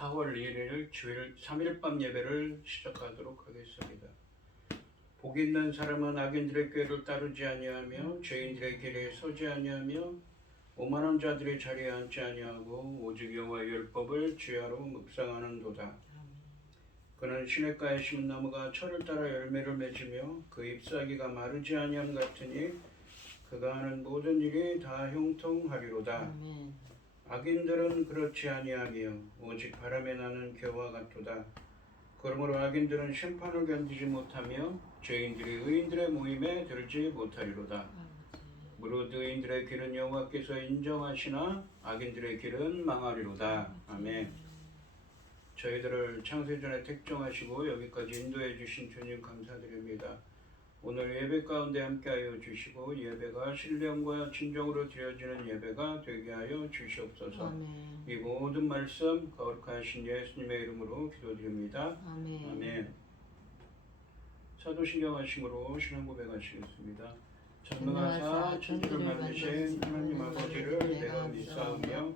4월 1일 주일 3일밤 예배를 시작하도록 하겠습니다. 복 있는 사람은 악인들의 꾀를 따르지 아니하며 죄인들의 길에 서지 아니하며 오만한 자들의 자리에 앉지 아니하고 오직 여호와의 율법을 주야로 묵상하는도다. 그는 시냇가에 심은 나무가 철을 따라 열매를 맺으며 그 잎사귀가 마르지 아니함 같으니 그가 하는 모든 일이 다 형통하리로다. 아멘. 악인들은 그렇지 아니하며 오직 바람에 나는 겨와 같도다. 그러므로 악인들은 심판을 견디지 못하며 죄인들이 의인들의 모임에 들지 못하리로다. 무릇 의인들의 길은 여호와께서 인정하시나 악인들의 길은 망하리로다. 아멘. 저희들을 창세전에 택정하시고 여기까지 인도해 주신 주님 감사드립니다. 오늘 예배 가운데 함께하여 주시고 예배가 신령과 진정으로 드려지는 예배가 되게 하여 주시옵소서. 아멘. 이 모든 말씀 거룩하신 예수님의 이름으로 기도드립니다. 아멘. 아멘. 사도신경 하심으로 신앙 고백하시겠습니다. 전능하사 천지를 만드신 하나님 아버지를 내가 믿사오며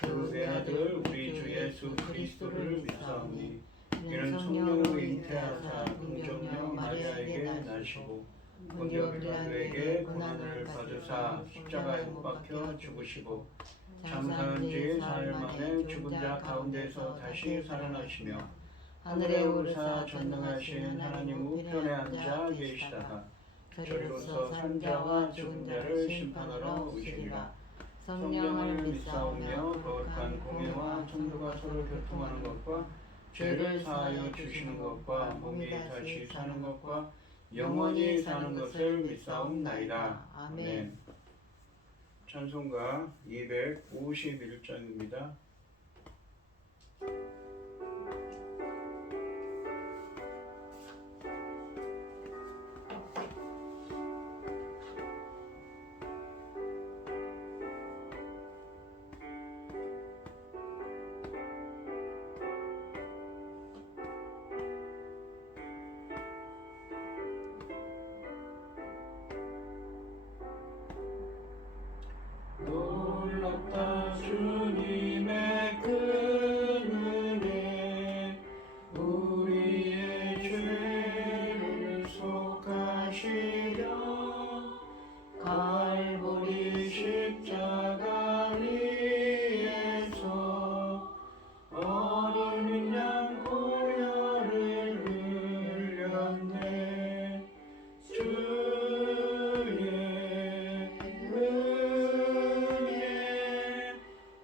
그 외아들 우리 주 예수 그리스도를 믿사오니 이는 성령으로 잉태하사 긍정녀 마리아에게 나시고 본디오 빌라도에게 고난을 받으사 십자가에 못 박혀 죽으시고 잠사한 지 사흘 만에 죽은 자 가운데서 다시 살아나시며 하늘에 오르사 전능하신 하나님 우편에 앉아 계시다가 저리로서 산 자와 죽은 자를 심판하러 오시리라. 성령을 믿사오며 거룩한 공예와 성도가 서로 교통하는 것과 죄를 사하여 주시는 것과 몸이 다시 사는 것과 영원히 사는 것을 믿사옵나이다. 아멘. 찬송가 251장입니다. 놀랍다 주님의 큰 은혜 우리의 죄를 속하시려 갈보리 십자가 위에서 어린 양 보혈을 흘렸네. 주의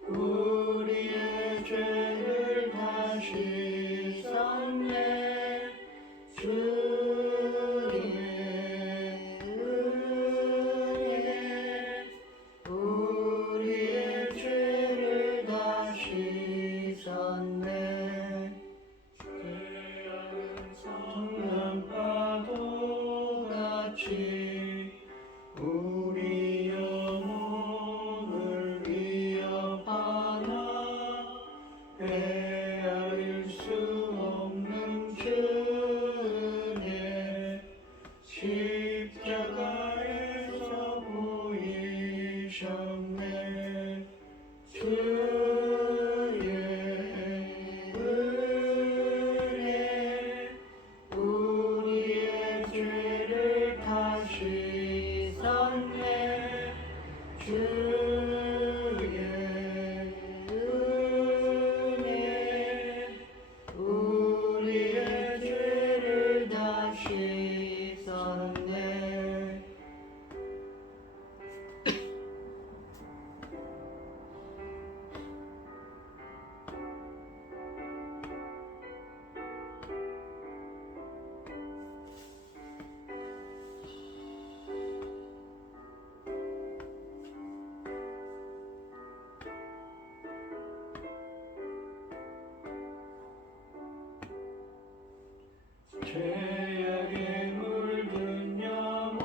우리의 죄를 다시 쌌네. 주의 은혜 우리의 죄를 다시 쌌네. 죄악은 성난 파도 같이 우리 영혼을 위협하나 헤아릴 수 없는 주의 십자가에서 보이셨네. 주의 은혜 우리의 죄를 다시 쌌네. 주의 은혜 우리의 죄를 다시 쌌네. 죄악에 물든 영혼들은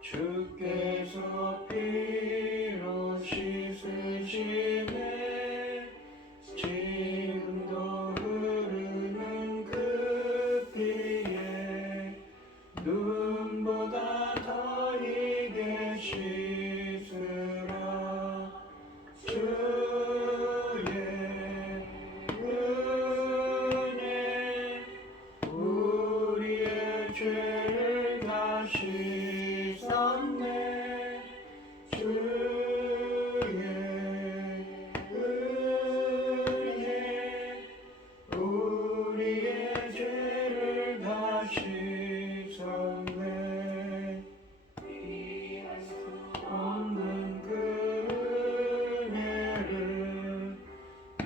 주께서 피로 씻으시네. 지금도 흐르는 그 피에 눈보다 더 이게 씻으라. 주의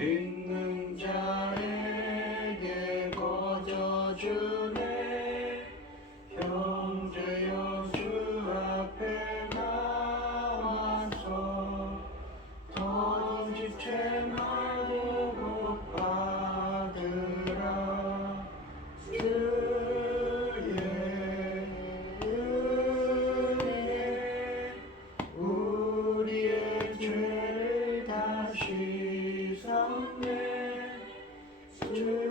있는 자에게 거저 주네. 형제여 주 앞에 나와서 던지채 말고 복 받으라. 주의 은혜 우리의 죄를 다시 섞네. 주의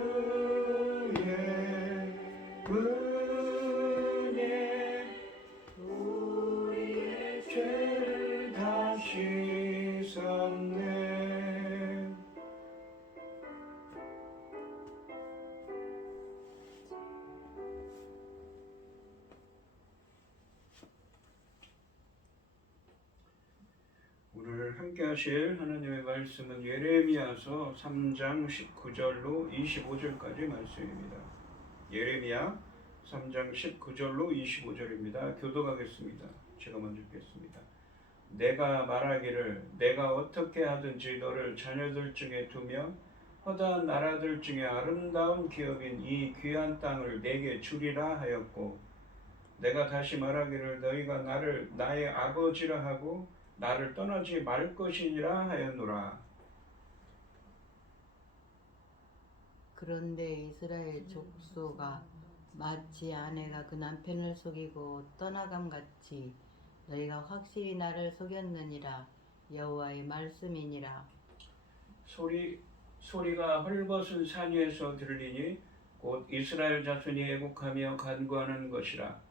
은혜 우리의 죄를 다시 섞네. 오늘 함께 하실 하나님의 말씀은 예레미야서 3장 19절로 25절까지 말씀입니다. 예레미야 3장 19절로 25절입니다. 교독하겠습니다. 제가 먼저 읽겠습니다. 내가 말하기를 내가 어떻게 하든지 너를 자녀들 중에 두며 허다한 나라들 중에 아름다운 기업인 이 귀한 땅을 내게 주리라 하였고, 내가 다시 말하기를 너희가 나를 나의 아버지라 하고 나를 떠나지 말 것이니라 하였노라. 그런데 이스라엘 족속아, 마치 아내가 그 남편을 속이고 떠나감같이 너희가 확실히 나를 속였느니라. 여호와의 말씀이니라. 소리가 헐벗은 산 위에서 들리니 곧 이스라엘 자손이 애곡하며 간구하는 것이라.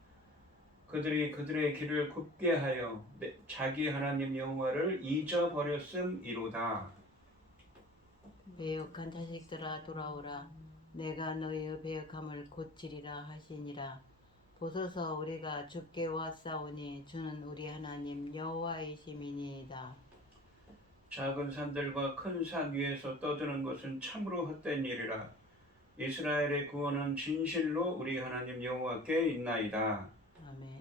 그들이 그들의 길을 굽게 하여 자기 하나님 여호와를 잊어버렸음이로다. 배역한 자식들아 돌아오라. 내가 너희의 배역함을 고치리라 하시니라. 보소서, 우리가 주께 왔사오니 주는 우리 하나님 여호와이심이니이다. 작은 산들과 큰 산 위에서 떠드는 것은 참으로 헛된 일이라. 이스라엘의 구원은 진실로 우리 하나님 여호와께 있나이다. 아멘.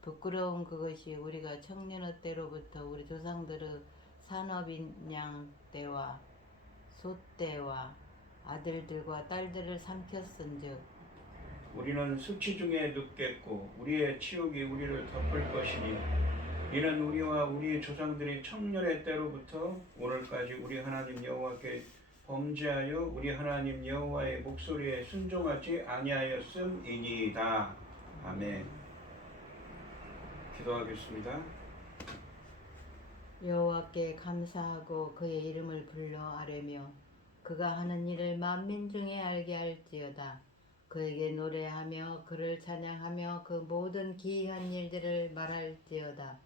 부끄러운 그것이 우리가 청년의 때로부터 우리 조상들의 산업인양 때와 소 때와 아들들과 딸들을 삼켰은즉 우리는 수치 중에 눕겠고 우리의 치욕이 우리를 덮을 것이니, 이는 우리와 우리 조상들이 청년의 때로부터 오늘까지 우리 하나님 여호와께 범죄하여 우리 하나님 여호와의 목소리에 순종하지 아니하였음이니이다. 아멘. 기도하겠습니다. 여호와께 감사하고 그의 이름을 불러 아뢰며 그가 하는 일을 만민 중에 알게 할지어다. 그에게 노래하며 그를 찬양하며 그 모든 기이한 일들을 말할지어다.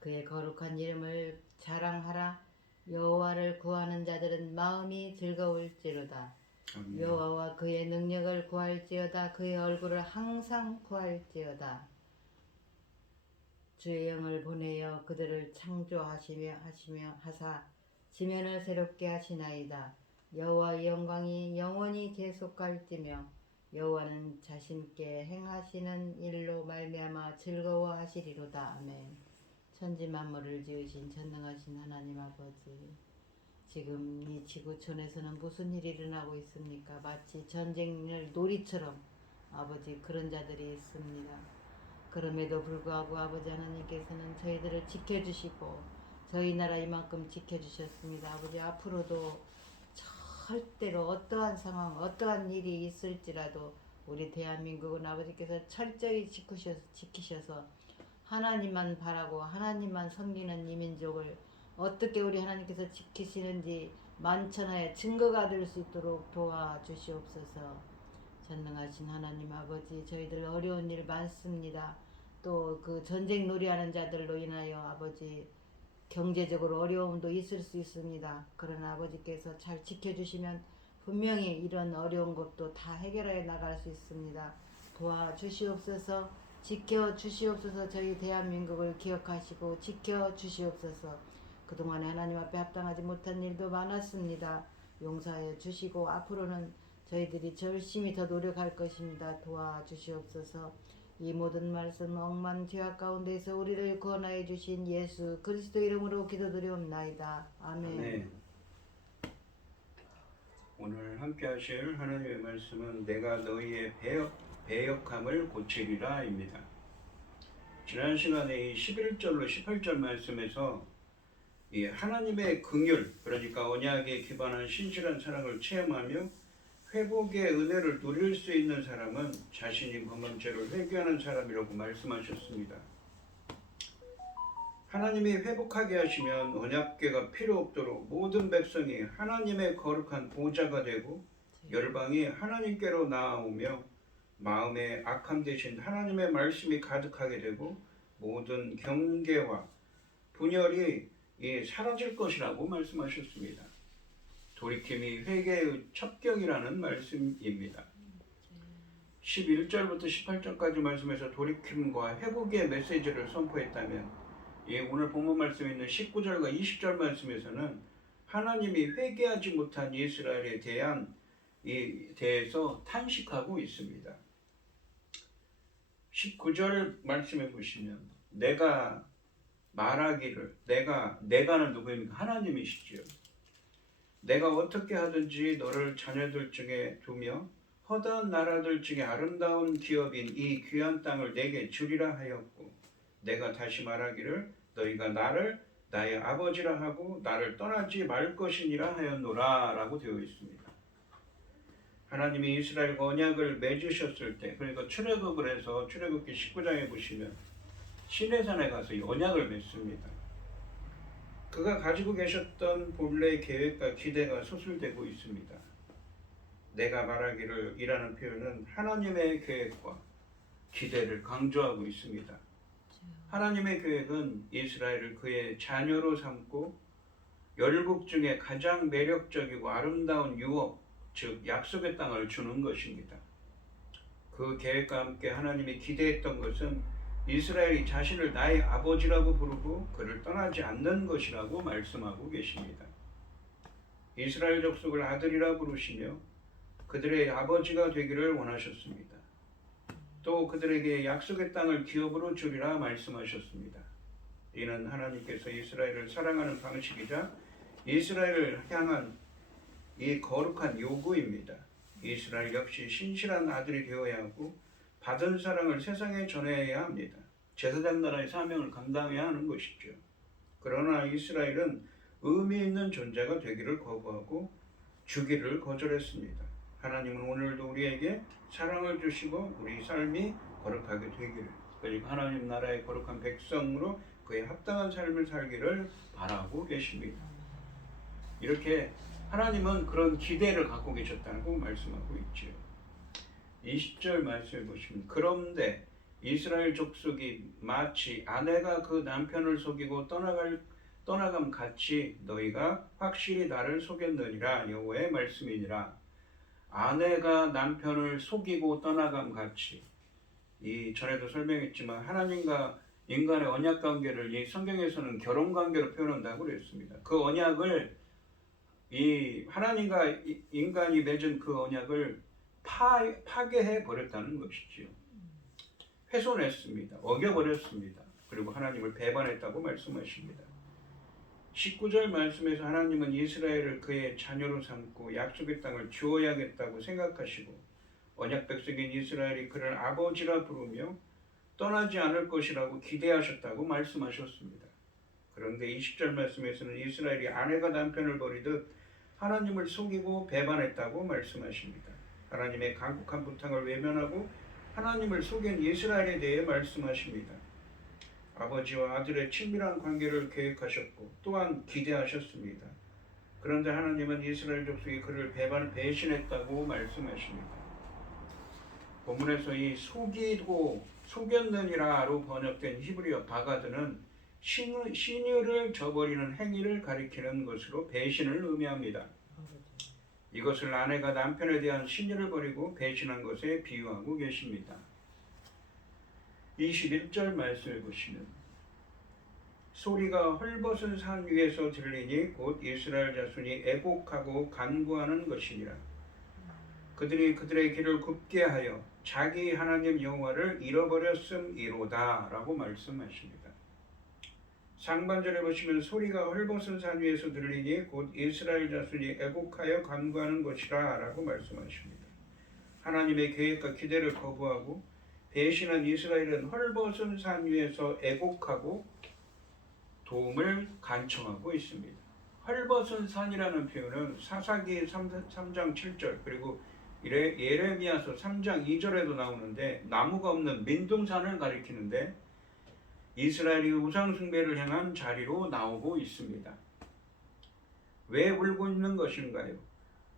그의 거룩한 이름을 자랑하라. 여호와를 구하는 자들은 마음이 즐거울지로다. 아멘. 여호와와 그의 능력을 구할지어다. 그의 얼굴을 항상 구할지어다. 주의 영을 보내어 그들을 창조하시며 하사 지면을 새롭게 하시나이다. 여호와의 영광이 영원히 계속할지며 여호와는 자신께 행하시는 일로 말미암아 즐거워하시리로다. 아멘. 천지 만물을 지으신 전능하신 하나님 아버지, 지금 이 지구촌에서는 무슨 일이 일어나고 있습니까? 마치 전쟁을 놀이처럼 아버지 그런 자들이 있습니다. 그럼에도 불구하고 아버지 하나님께서는 저희들을 지켜주시고 저희 나라 이만큼 지켜주셨습니다. 아버지 앞으로도 절대로 어떠한 상황, 어떠한 일이 있을지라도 우리 대한민국은 아버지께서 철저히 지키셔서 하나님만 바라고 하나님만 섬기는 이 민족을 어떻게 우리 하나님께서 지키시는지 만천하에 증거가 될 수 있도록 도와주시옵소서. 전능하신 하나님 아버지, 저희들 어려운 일 많습니다. 또 그 전쟁 놀이하는 자들로 인하여 아버지 경제적으로 어려움도 있을 수 있습니다. 그러나 아버지께서 잘 지켜주시면 분명히 이런 어려운 것도 다 해결해 나갈 수 있습니다. 도와주시옵소서. 지켜주시옵소서. 저희 대한민국을 기억하시고 지켜주시옵소서. 그동안에 하나님 앞에 합당하지 못한 일도 많았습니다. 용서해 주시고 앞으로는 저희들이 열심히 더 노력할 것입니다. 도와주시옵소서. 이 모든 말씀 억만 죄악 가운데서 우리를 구원하여 주신 예수 그리스도 이름으로 기도드리옵나이다. 아멘. 아멘. 오늘 함께 하실 하나님의 말씀은 내가 너희의 배역함을 고치리라입니다. 지난 시간에 이 11절로 18절 말씀에서 이 하나님의 긍휼, 그러니까 언약에 기반한 신실한 사랑을 체험하며 회복의 은혜를 누릴 수 있는 사람은 자신이 범한 죄를 회개하는 사람이라고 말씀하셨습니다. 하나님이 회복하게 하시면 언약궤가 필요 없도록 모든 백성이 하나님의 거룩한 보좌가 되고 열방이 하나님께로 나아오며 마음에 악함 대신 하나님의 말씀이 가득하게 되고 모든 경계와 분열이 사라질 것이라고 말씀하셨습니다. 돌이킴이 회개의 첩경이라는 말씀입니다. 11절부터 18절까지 말씀에서 돌이킴과 회복의 메시지를 선포했다면 오늘 본문 말씀에 있는 19절과 20절 말씀에서는 하나님이 회개하지 못한 이스라엘에 대해서 탄식하고 있습니다. 19절 말씀에 보시면 내가 말하기를, 내가는 누구입니까? 하나님이시지요. 내가 어떻게 하든지 너를 자녀들 중에 두며 허다한 나라들 중에 아름다운 기업인 이 귀한 땅을 내게 주리라 하였고 내가 다시 말하기를 너희가 나를 나의 아버지라 하고 나를 떠나지 말 것이니라 하였노라 라고 되어 있습니다. 하나님이 이스라엘과 언약을 맺으셨을 때, 그러니까 출애굽을 해서 출애굽기 19장에 보시면 시내산에 가서 이 언약을 맺습니다. 그가 가지고 계셨던 본래의 계획과 기대가 소실되고 있습니다. 내가 말하기를 이라는 표현은 하나님의 계획과 기대를 강조하고 있습니다. 하나님의 계획은 이스라엘을 그의 자녀로 삼고 열국 중에 가장 매력적이고 아름다운 유업, 즉 약속의 땅을 주는 것입니다. 그 계획과 함께 하나님이 기대했던 것은 이스라엘이 자신을 나의 아버지라고 부르고 그를 떠나지 않는 것이라고 말씀하고 계십니다. 이스라엘 족속을 아들이라 부르시며 그들의 아버지가 되기를 원하셨습니다. 또 그들에게 약속의 땅을 기업으로 주리라 말씀하셨습니다. 이는 하나님께서 이스라엘을 사랑하는 방식이자 이스라엘을 향한 이 거룩한 요구입니다. 이스라엘 역시 신실한 아들이 되어야 하고 받은 사랑을 세상에 전해야 합니다. 제사장 나라의 사명을 감당해야 하는 것이죠. 그러나 이스라엘은 의미 있는 존재가 되기를 거부하고 주기를 거절했습니다. 하나님은 오늘도 우리에게 사랑을 주시고 우리 삶이 거룩하게 되기를, 그리고 하나님 나라의 거룩한 백성으로 그에 합당한 삶을 살기를 바라고 계십니다. 이렇게 하나님은 그런 기대를 갖고 계셨다고 말씀하고 있죠. 20절 말씀을 보시면 그런데 이스라엘 족속이 마치 아내가 그 남편을 속이고 떠나감 같이 너희가 확실히 나를 속였느니라 여호와의 말씀이니라. 아내가 남편을 속이고 떠나감 같이, 이 전에도 설명했지만 하나님과 인간의 언약 관계를 이 성경에서는 결혼 관계로 표현한다고 그랬습니다. 그 언약을 이 하나님과 인간이 맺은 그 언약을 파괴해 버렸다는 것이지요. 훼손했습니다. 어겨버렸습니다. 그리고 하나님을 배반했다고 말씀하십니다. 19절 말씀에서 하나님은 이스라엘을 그의 자녀로 삼고 약속의 땅을 주어야겠다고 생각하시고 언약 백성인 이스라엘이 그를 아버지라 부르며 떠나지 않을 것이라고 기대하셨다고 말씀하셨습니다. 그런데 20절 말씀에서는 이스라엘이 아내가 남편을 버리듯 하나님을 속이고 배반했다고 말씀하십니다. 하나님의 간곡한 부탁을 외면하고 하나님을 속인 이스라엘에 대해 말씀하십니다. 아버지와 아들의 친밀한 관계를 계획하셨고 또한 기대하셨습니다. 그런데 하나님은 이스라엘 족속이 그를 배신했다고 말씀하십니다. 본문에서 이 속이고 속였느니라로 번역된 히브리어 바가드는 신유를 저버리는 행위를 가리키는 것으로 배신을 의미합니다. 이것을 아내가 남편에 대한 신유를 버리고 배신한 것에 비유하고 계십니다. 21절 말씀을 보시면 소리가 헐벗은 산 위에서 들리니 곧 이스라엘 자손이 애곡하고 간구하는 것이니라. 그들이 그들의 길을 굽게 하여 자기 하나님 여호와를 잃어버렸음이로다 라고 말씀하십니다. 상반절에 보시면 소리가 헐벗은 산 위에서 들리니 곧 이스라엘 자손이 애곡하여 간구하는 것이라 라고 말씀하십니다. 하나님의 계획과 기대를 거부하고 배신한 이스라엘은 헐벗은 산 위에서 애곡하고 도움을 간청하고 있습니다. 헐벗은 산이라는 표현은 사사기 3장 7절 그리고 예레미야서 3장 2절에도 나오는데 나무가 없는 민둥산을 가리키는데 이스라엘이 우상숭배를 향한 자리로 나오고 있습니다. 왜 울고 있는 것인가요?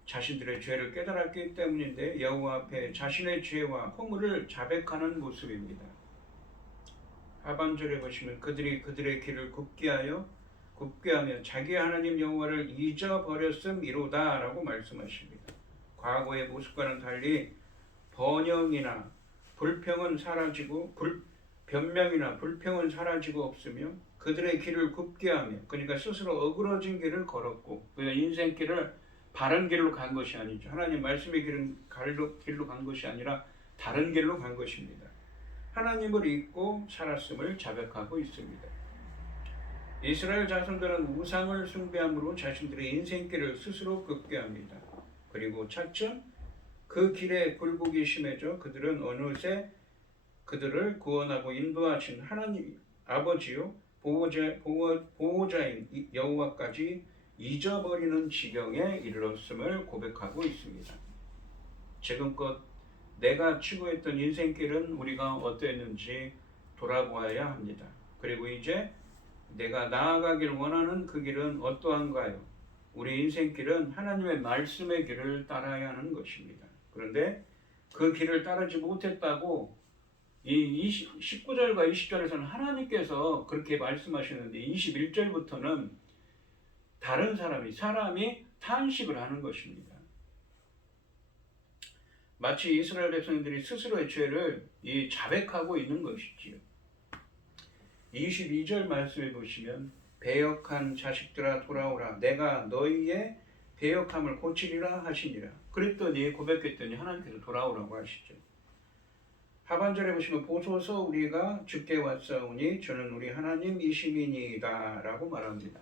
자신들의 죄를 깨달았기 때문인데 여호와 앞에 자신의 죄와 허물을 자백하는 모습입니다. 하반절에 보시면 그들의 길을 굽게 하며 자기 하나님 여호와를 잊어버렸음이로다 라고 말씀하십니다. 과거의 모습과는 달리 번영이나 불평은 사라지고 변명이나 불평은 사라지고 없으며 그들의 길을 굽게 하며 그러니까 스스로 어그러진 길을 걸었고 그러니까 인생길을 바른 길로 간 것이 아니죠. 하나님 말씀의 길로 간 것이 아니라 다른 길로 간 것입니다. 하나님을 잊고 살았음을 자백하고 있습니다. 이스라엘 자손들은 우상을 숭배함으로 자신들의 인생길을 스스로 긋게 합니다. 그리고 차츰 그 길에 굴곡이 심해져 그들은 어느새 그들을 구원하고 인도하신 하나님 아버지요 보호자인 여호와까지 잊어버리는 지경에 이르렀음을 고백하고 있습니다. 지금껏 내가 추구했던 인생길은 우리가 어땠는지 돌아보아야 합니다. 그리고 이제 내가 나아가길 원하는 그 길은 어떠한가요? 우리 인생길은 하나님의 말씀의 길을 따라야 하는 것입니다. 그런데 그 길을 따르지 못했다고 이 19절과 20절에서는 하나님께서 그렇게 말씀하시는데 21절부터는 다른 사람이 탄식을 하는 것입니다. 마치 이스라엘 백성들이 스스로의 죄를 자백하고 있는 것이지요. 22절 말씀에 보시면 배역한 자식들아 돌아오라 내가 너희의 배역함을 고치리라 하시니라. 그랬더니 고백했더니 하나님께서 돌아오라고 하시죠. 하반절에 보시면 보소서 우리가 주께 왔사오니 저는 우리 하나님이심이니이다 라고 말합니다.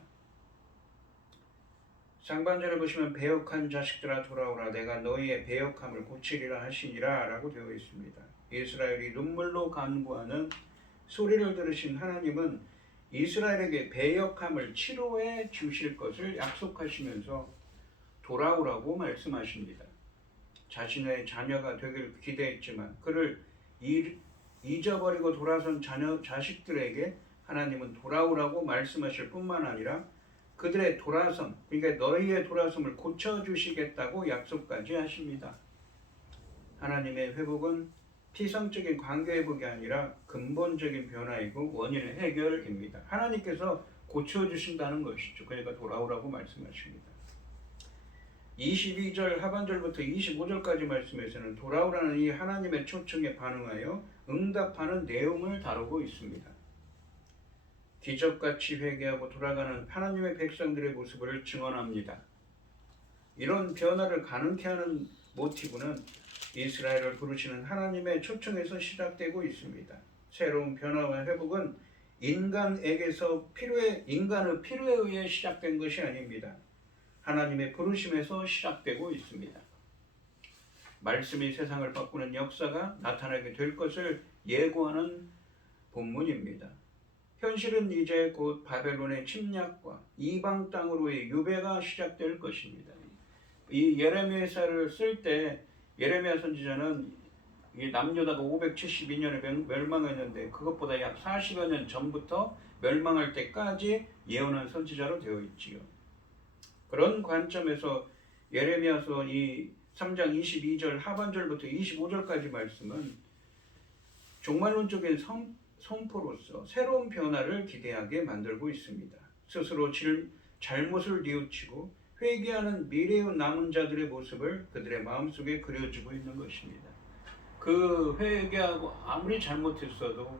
상반절에 보시면 배역한 자식들아 돌아오라 내가 너희의 배역함을 고치리라 하시니라 라고 되어 있습니다. 이스라엘이 눈물로 간구하는 소리를 들으신 하나님은 이스라엘에게 배역함을 치료해 주실 것을 약속하시면서 돌아오라고 말씀하십니다. 자신의 자녀가 되길 기대했지만 그를 잊어버리고 돌아선 자식들에게 하나님은 돌아오라고 말씀하실 뿐만 아니라 그들의 돌아섬, 그러니까 너희의 돌아섬을 고쳐주시겠다고 약속까지 하십니다. 하나님의 회복은 피상적인 관계 회복이 아니라 근본적인 변화이고 원인의 해결입니다. 하나님께서 고쳐주신다는 것이죠. 그러니까 돌아오라고 말씀하십니다. 22절 하반절부터 25절까지 말씀에서는 돌아오라는 이 하나님의 초청에 반응하여 응답하는 내용을 다루고 있습니다. 기적같이 회개하고 돌아가는 하나님의 백성들의 모습을 증언합니다. 이런 변화를 가능케 하는 모티브는 이스라엘을 부르시는 하나님의 초청에서 시작되고 있습니다. 새로운 변화와 회복은 인간의 필요에 의해 시작된 것이 아닙니다. 하나님의 부르심에서 시작되고 있습니다. 말씀이 세상을 바꾸는 역사가 나타나게 될 것을 예고하는 본문입니다. 현실은 이제 곧 바벨론의 침략과 이방 땅으로의 유배가 시작될 것입니다. 이 예레미야서를 쓸 때 예레미야 선지자는 남유다가 572년에 멸망했는데 그것보다 약 40여 년 전부터 멸망할 때까지 예언한 선지자로 되어 있지요. 그런 관점에서 예레미야서 이 3장 22절 하반절부터 25절까지 말씀은 종말론적인 선포로서 새로운 변화를 기대하게 만들고 있습니다. 스스로 잘못을 뉘우치고 회개하는 미래의 남은 자들의 모습을 그들의 마음속에 그려주고 있는 것입니다. 그 회개하고 아무리 잘못했어도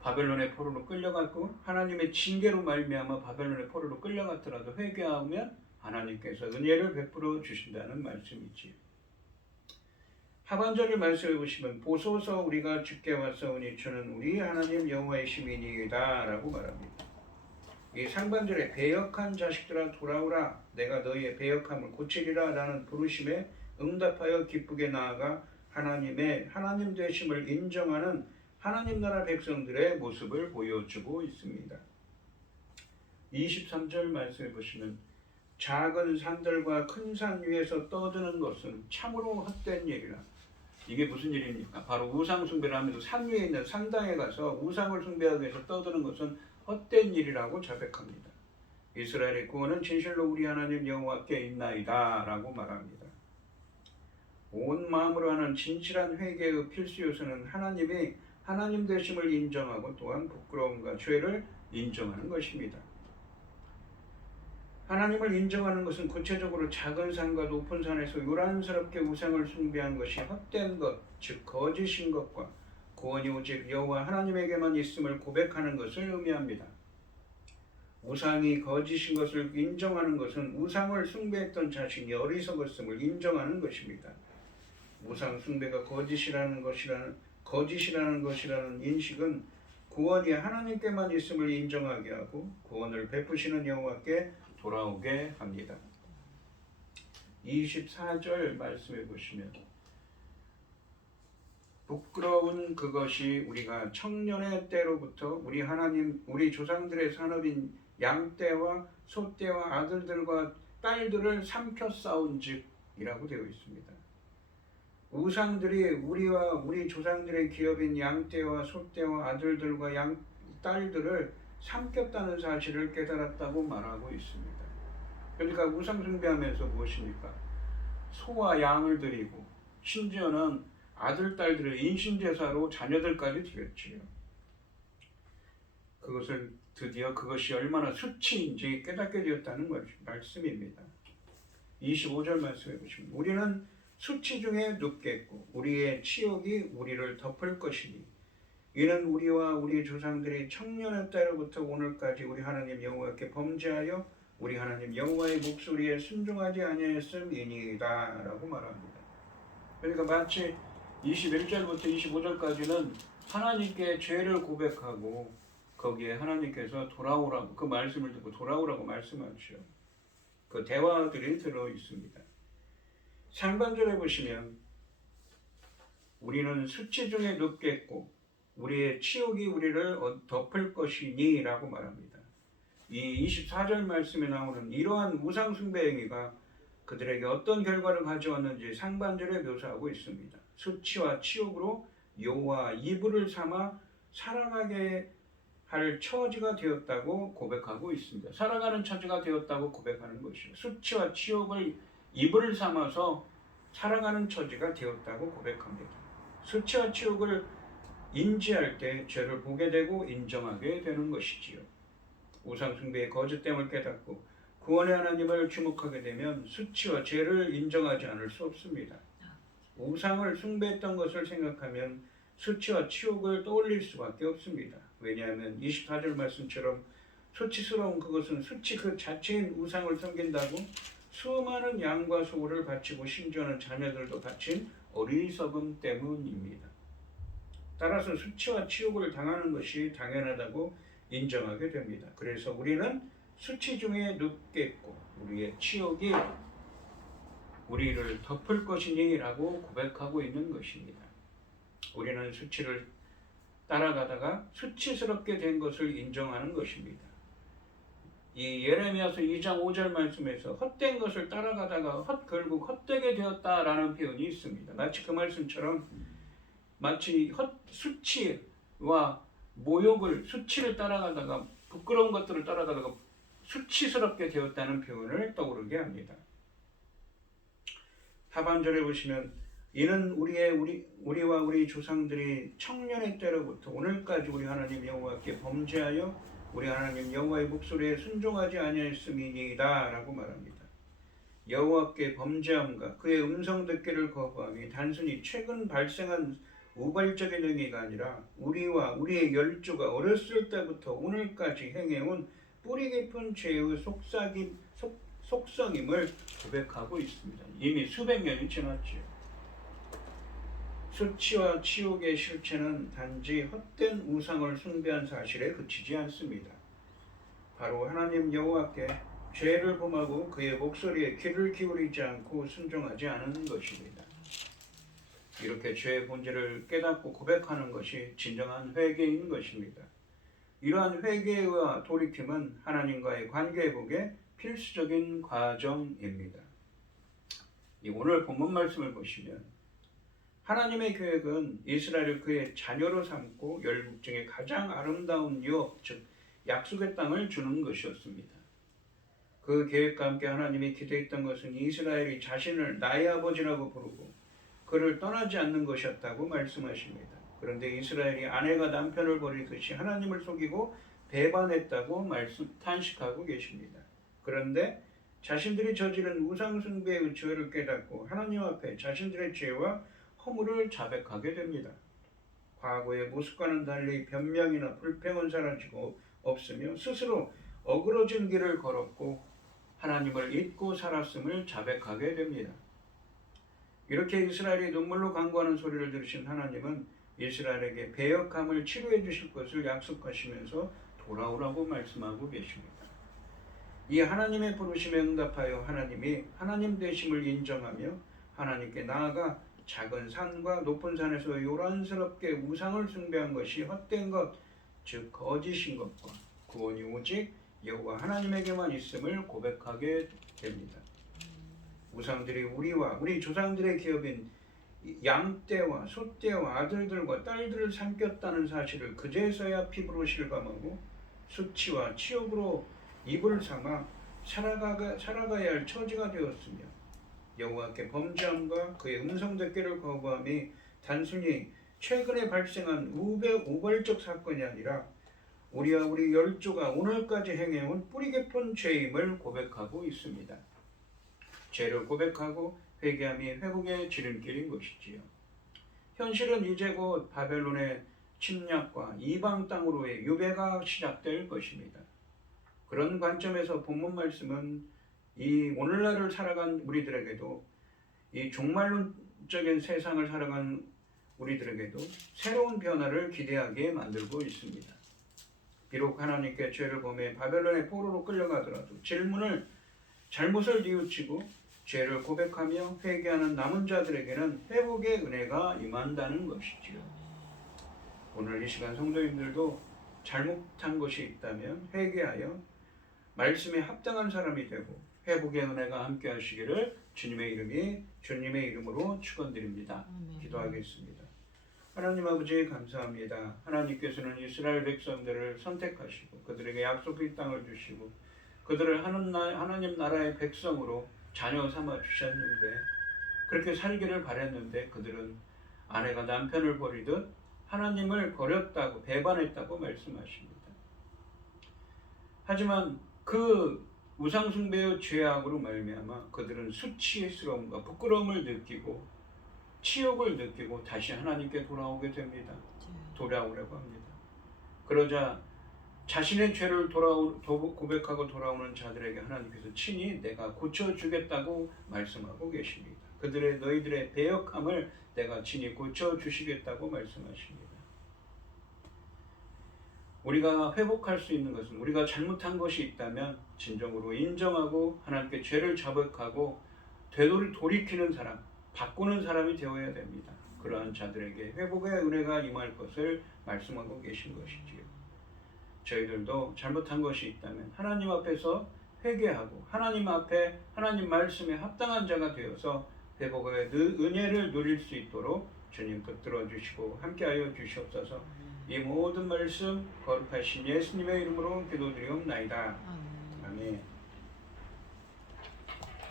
바벨론의 포로로 끌려갔고 하나님의 징계로 말미암아 바벨론의 포로로 끌려갔더라도 회개하면 하나님께서 은혜를 베풀어 주신다는 말씀이지요. 하반절을 말씀해 보시면 보소서 우리가 주께 왔사오니 저는 우리 하나님 여호와의 시민이다 라고 말합니다. 이 상반절에 배역한 자식들아 돌아오라 내가 너희의 배역함을 고치리라 라는 부르심에 응답하여 기쁘게 나아가 하나님 되심을 인정하는 하나님 나라 백성들의 모습을 보여주고 있습니다. 23절 말씀해 보시면 작은 산들과 큰 산 위에서 떠드는 것은 참으로 헛된 일이라. 이게 무슨 일입니까? 바로 우상 숭배를 하면서 산 위에 있는 산당에 가서 우상을 숭배하기 위해서 떠드는 것은 헛된 일이라고 자백합니다. 이스라엘의 구원은 진실로 우리 하나님 여호와께 있나이다 라고 말합니다. 온 마음으로 하는 진실한 회개의 필수 요소는 하나님이 하나님 되심을 인정하고 또한 부끄러움과 죄를 인정하는 것입니다. 하나님을 인정하는 것은 구체적으로 작은 산과 높은 산에서 요란스럽게 우상을 숭배한 것이 헛된 것, 즉 거짓인 것과 구원이 오직 여호와 하나님에게만 있음을 고백하는 것을 의미합니다. 우상이 거짓인 것을 인정하는 것은 우상을 숭배했던 자신이 어리석었음을 인정하는 것입니다. 우상 숭배가 거짓이라는 것이라는 인식은 구원이 하나님께만 있음을 인정하게 하고 구원을 베푸시는 여호와께 돌아오게 합니다. 24절 말씀해 보시면 부끄러운 그것이 우리가 청년의 때로부터 우리 조상들의 산업인 양떼와 소떼와 아들들과 딸들을 삼켜 싸운즉이라고 되어 있습니다. 우상들이 우리와 우리 조상들의 기업인 양떼와 소떼와 아들들과 딸들을 삼켰다는 사실을 깨달았다고 말하고 있습니다. 그러니까 우상 숭배하면서 무엇입니까? 소와 양을 드리고 심지어는 아들, 딸들을 인신제사로 자녀들까지 드렸지요. 그것을 드디어 그것이 얼마나 수치인지 깨닫게 되었다는 말씀입니다. 25절 말씀해 보시면 우리는 수치 중에 눕겠고 우리의 치욕이 우리를 덮을 것이니 이는 우리와 우리 조상들이 청년의 때로부터 오늘까지 우리 하나님 여호와께 범죄하여 우리 하나님 여호와의 목소리에 순종하지 아니하였음이니이다 라고 말합니다. 그러니까 마치 21절부터 25절까지는 하나님께 죄를 고백하고 거기에 하나님께서 돌아오라고 그 말씀을 듣고 돌아오라고 말씀하죠. 그 대화들이 들어 있습니다. 상반절에 보시면 우리는 수치 중에 눕겠고 우리의 치욕이 우리를 덮을 것이니 라고 말합니다. 이 24절 말씀에 나오는 이러한 우상 숭배 행위가 그들에게 어떤 결과를 가져왔는지 상반절에 묘사하고 있습니다. 수치와 치욕으로 여호와 이불을 삼아 살아가게 할 처지가 되었다고 고백하고 있습니다. 살아가는 처지가 되었다고 고백하는 것이죠. 수치와 치욕을 이불을 삼아서 살아가는 처지가 되었다고 고백합니다. 수치와 치욕을 인지할 때 죄를 보게 되고 인정하게 되는 것이지요. 우상 숭배의 거짓됨을 깨닫고 구원의 하나님을 주목하게 되면 수치와 죄를 인정하지 않을 수 없습니다. 우상을 숭배했던 것을 생각하면 수치와 치욕을 떠올릴 수밖에 없습니다. 왜냐하면 24절 말씀처럼 수치스러운 그것은 수치 그 자체인 우상을 섬긴다고 수많은 양과 소를 바치고 심지어는 자녀들도 바친 어리석음 때문입니다. 따라서 수치와 치욕을 당하는 것이 당연하다고 인정하게 됩니다. 그래서 우리는 수치 중에 눕겠고 우리의 치욕이 우리를 덮을 것이니 라고 고백하고 있는 것입니다. 우리는 수치를 따라가다가 수치스럽게 된 것을 인정하는 것입니다. 이 예레미야서 2장 5절 말씀에서 헛된 것을 따라가다가 결국 헛되게 되었다라는 표현이 있습니다. 마치 그 말씀처럼 마치 수치와 모욕을 수치를 따라가다가 부끄러운 것들을 따라가다가 수치스럽게 되었다는 표현을 떠오르게 합니다. 하반절에 보시면 이는 우리와 우리 조상들이 청년의 때로부터 오늘까지 우리 하나님 여호와께 범죄하여 우리 하나님 여호와의 목소리에 순종하지 아니하였음이니이다 라고 말합니다. 여호와께 범죄함과 그의 음성 듣기를 거부함이 단순히 최근 발생한 우발적인 행위가 아니라 우리와 우리의 열조가 어렸을 때부터 오늘까지 행해온 뿌리 깊은 죄의 속성임을 고백하고 있습니다. 이미 수백 년이 지났지요. 수치와 치욕의 실체는 단지 헛된 우상을 숭배한 사실에 그치지 않습니다. 바로 하나님 여호와께 죄를 범하고 그의 목소리에 귀를 기울이지 않고 순종하지 않은 것입니다. 이렇게 죄의 본질을 깨닫고 고백하는 것이 진정한 회개인 것입니다. 이러한 회개와 돌이킴은 하나님과의 관계 회복의 필수적인 과정입니다. 오늘 본문 말씀을 보시면 하나님의 계획은 이스라엘을 그의 자녀로 삼고 열국 중에 가장 아름다운 유업, 즉 약속의 땅을 주는 것이었습니다. 그 계획과 함께 하나님이 기대했던 것은 이스라엘이 자신을 나의 아버지라고 부르고 그를 떠나지 않는 것이었다고 말씀하십니다. 그런데 이스라엘이 아내가 남편을 버리듯이 하나님을 속이고 배반했다고 탄식하고 계십니다. 그런데 자신들이 저지른 우상숭배의 죄를 깨닫고 하나님 앞에 자신들의 죄와 허물을 자백하게 됩니다. 과거의 모습과는 달리 변명이나 불평은 사라지고 없으며 스스로 어그러진 길을 걸었고 하나님을 잊고 살았음을 자백하게 됩니다. 이렇게 이스라엘이 눈물로 간구하는 소리를 들으신 하나님은 이스라엘에게 배역함을 치료해 주실 것을 약속하시면서 돌아오라고 말씀하고 계십니다. 이 하나님의 부르심에 응답하여 하나님이 하나님 되심을 인정하며 하나님께 나아가 작은 산과 높은 산에서 요란스럽게 우상을 숭배한 것이 헛된 것, 즉 거짓인 것과 구원이 오직 여호와 하나님에게만 있음을 고백하게 됩니다. 우상들이 우리와 우리 조상들의 기업인 양떼와 소떼와 아들들과 딸들을 삼켰다는 사실을 그제서야 피부로 실감하고 수치와 치욕으로 입을 삼아 살아가야 할 처지가 되었으며 여호와께 범죄함과 그의 음성 듣기를 거부함이 단순히 최근에 발생한 우발적 사건이 아니라 우리와 우리 열조가 오늘까지 행해온 뿌리 깊은 죄임을 고백하고 있습니다. 죄를 고백하고 회개함이 회복의 지름길인 것이지요. 현실은 이제 곧 바벨론의 침략과 이방 땅으로의 유배가 시작될 것입니다. 그런 관점에서 본문 말씀은 이 오늘날을 살아간 우리들에게도 이 종말론적인 세상을 살아간 우리들에게도 새로운 변화를 기대하게 만들고 있습니다. 비록 하나님께 죄를 범해 바벨론의 포로로 끌려가더라도 잘못을 뉘우치고 죄를 고백하며 회개하는 남은 자들에게는 회복의 은혜가 임한다는 것이지요. 오늘 이 시간 성도님들도 잘못한 것이 있다면 회개하여 말씀에 합당한 사람이 되고 회복의 은혜가 함께 하시기를 주님의 이름으로 축원드립니다. 기도하겠습니다. 하나님 아버지 감사합니다. 하나님께서는 이스라엘 백성들을 선택하시고 그들에게 약속의 땅을 주시고 그들을 하나님 나라의 백성으로 자녀 삼아 주셨는데 그렇게 살기를 바랬는데 그들은 아내가 남편을 버리듯 하나님을 버렸다고 배반했다고 말씀하십니다. 하지만 그 우상숭배의 죄악으로 말미암아 그들은 수치스러움과 부끄러움을 느끼고 치욕을 느끼고 다시 하나님께 돌아오게 됩니다. 돌아오려고 합니다. 그러자 자신의 죄를 고백하고 돌아오는 자들에게 하나님께서 친히 내가 고쳐주겠다고 말씀하고 계십니다. 너희들의 배역함을 내가 친히 고쳐주시겠다고 말씀하십니다. 우리가 회복할 수 있는 것은 우리가 잘못한 것이 있다면 진정으로 인정하고 하나님께 죄를 자백하고 돌이키는 사람, 바꾸는 사람이 되어야 됩니다. 그러한 자들에게 회복의 은혜가 임할 것을 말씀하고 계신 것이지요. 저희들도 잘못한 것이 있다면 하나님 앞에서 회개하고 하나님 앞에 하나님 말씀에 합당한 자가 되어서 회복의 은혜를 누릴 수 있도록 주님 붙들어 주시고 함께하여 주시옵소서. 이 모든 말씀 거룩하신 예수님의 이름으로 기도드리옵나이다. 아멘.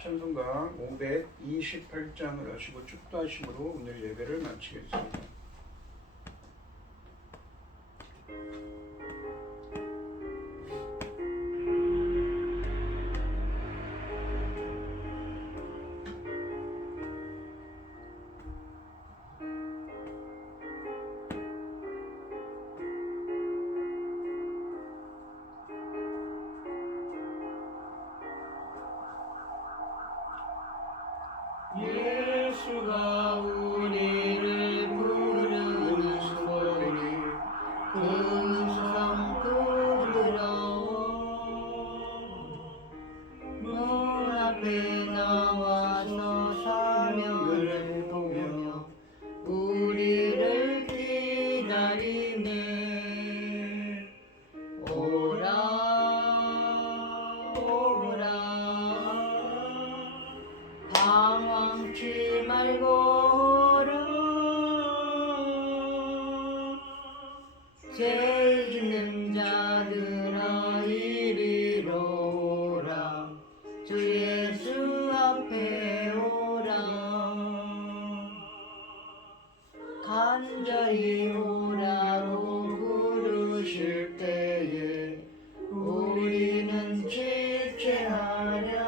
찬송가 528장을 하시고 축도하심으로 오늘 예배를 마치겠습니다. 예수가 우리를 부르는 소리 음성 들으라오 앞에 나와서 사명을 보며 우리를 기다리네. 오라 방황치 말고 오라. 죄 있는 자들아 이리로 오라. 주 예수 앞에 오라. 간절히 오라고 부르실 때에 우리는 지체하랴.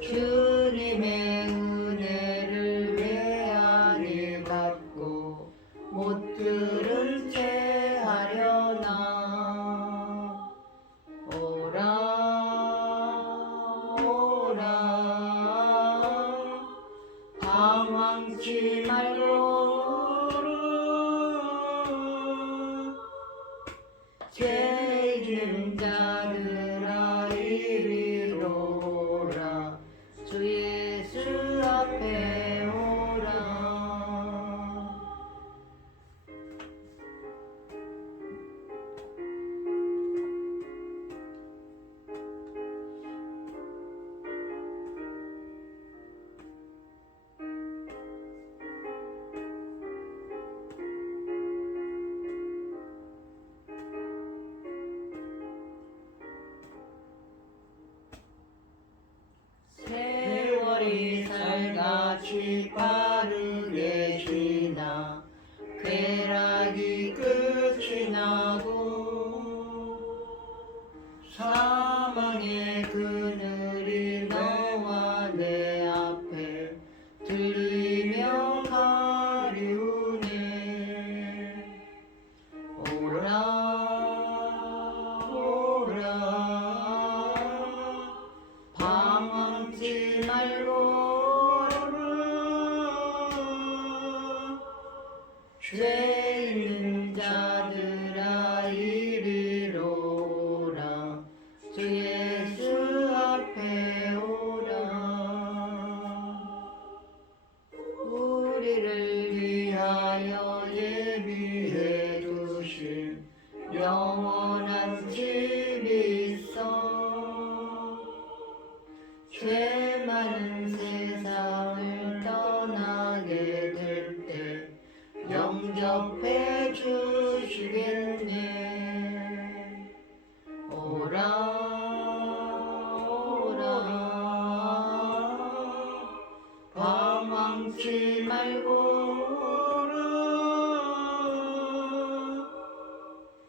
주님의 은혜를 외아리 받고 못 들은 채 하려나. 오라 방황치 말고 오라. 죄 있는 자들아 이리로 오라. 주 예수 앞에 오라. 세월이 살같이 빠르게 지나 쾌락이 끝이 나고 사망의 그늘이 너와 내 앞에 들리며 가리우네. 오라 방황치 말고 오라. 죄 있는 자들아 이리로 오라. 주 예수 앞에 오라. 우리를 위하여 예비해 두신 영원한 집이 있어. 죄 많은 세상을 떠나게 될 때 영접해 주시겠네. 오라 방황치 말고 오라.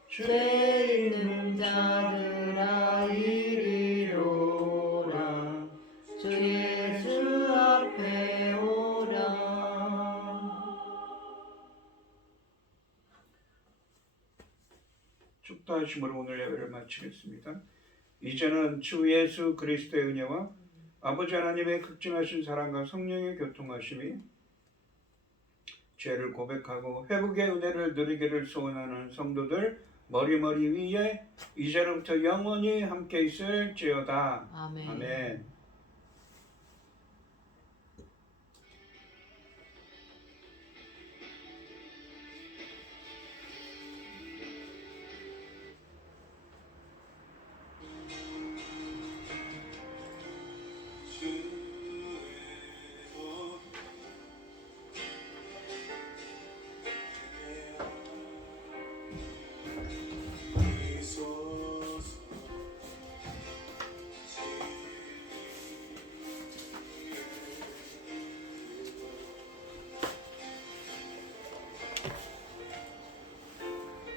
죄 있는 자들아 이리로 오라. 주 예수 앞에 오라. 축도하심으로 오늘 예배를 마치겠습니다. 이제는 주 예수 그리스도의 은혜와 아버지 하나님의 극진하신 사랑과 성령의 교통하심이 죄를 고백하고 회복의 은혜를 누리기를 소원하는 성도들 머리머리 위에 이제로부터 영원히 함께 있을지어다. 아멘. 아멘.